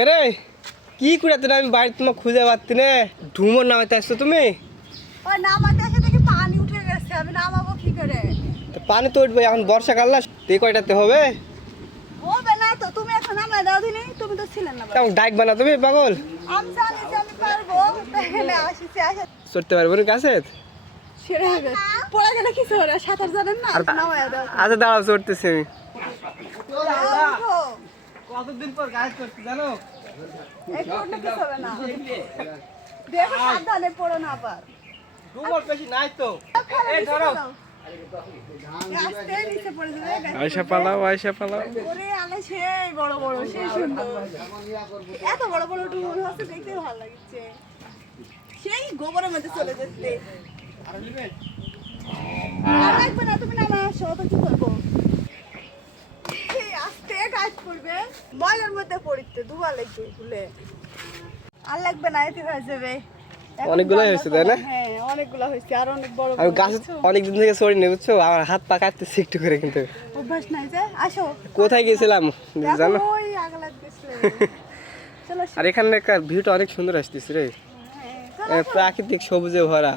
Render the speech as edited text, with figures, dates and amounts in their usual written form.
কে রে কি করে আমি বাড়ি তোমার খুঁজে পাচ্ছি না। ঢুমর নামাতে আসছো তুমি? ওই নামাতে এসে দেখি পানি উঠে গেছে, আমি নামাবো কি করে? পানি তো উঠবে, এখন বর্ষাকাল না, তে কয়টাতে হবে? হবে না তো, তুমি এখন নামায় দাও দিনি, তুমি তো ছিলেন না। কেমন ডাইক বানা তুমি পাগল? আমি জানি যে আমি পারবো, তাহলে আসিছি আসে চড়তে পারবো না গাছে? সেরে হবে পড়ে গেলে কিছু হবে না, সাঁতার জানেন না, নামায় দাও। আচ্ছা দাঁড়াও, চড়তেছি আমি। ওঠো। কতদিন পর গাছ চড়তে জানো? একটু উঠলে কিছু হবে না, দেখো সাবধানে পড়ো না আবার। ঢুমর বেশি নাই তো। এই ধরো। আস্তে নিচে পড়ে যাবে। আয়শা পালাও, আয়শা পালাও। ওরে আলে সেই বড় বড়, সেই সুন্দর, এত বড় বড় ডুমুর হচ্ছে, দেখতে ভালো লাগছে। সেই গোবরের মধ্যে চলে যেতে আর লাগবে না, তুমি নামে আসো তো কি করবো? এই আস্তে গাছ পড়বে, ময়লার মধ্যে পড়িতে ধোয়া লাগবে ভুলে। আর লাগবে না, এতে হয়ে যাবে। এখন অনেকগুলো হয়েছে তাই না? হ্যাঁ অনেকগুলো হয়েছে, আর অনেক বড় আমি বড় গাছ বুঝছো? অনেকদিন থেকে চড়ি নি, বুঝছো? আমার হাত পা কাটতেছে একটু করে, কিন্তু অভ্যাস নাই যে। আসো, কোথায় গেছিলাম জানো? দেখো ওই আগলা গেছিলে। চলো আর এখানকার ভিউটা অনেক সুন্দর আসতেছে রে, হ্যাঁ, চলো, প্রাকৃতিক সবুজে ভরা।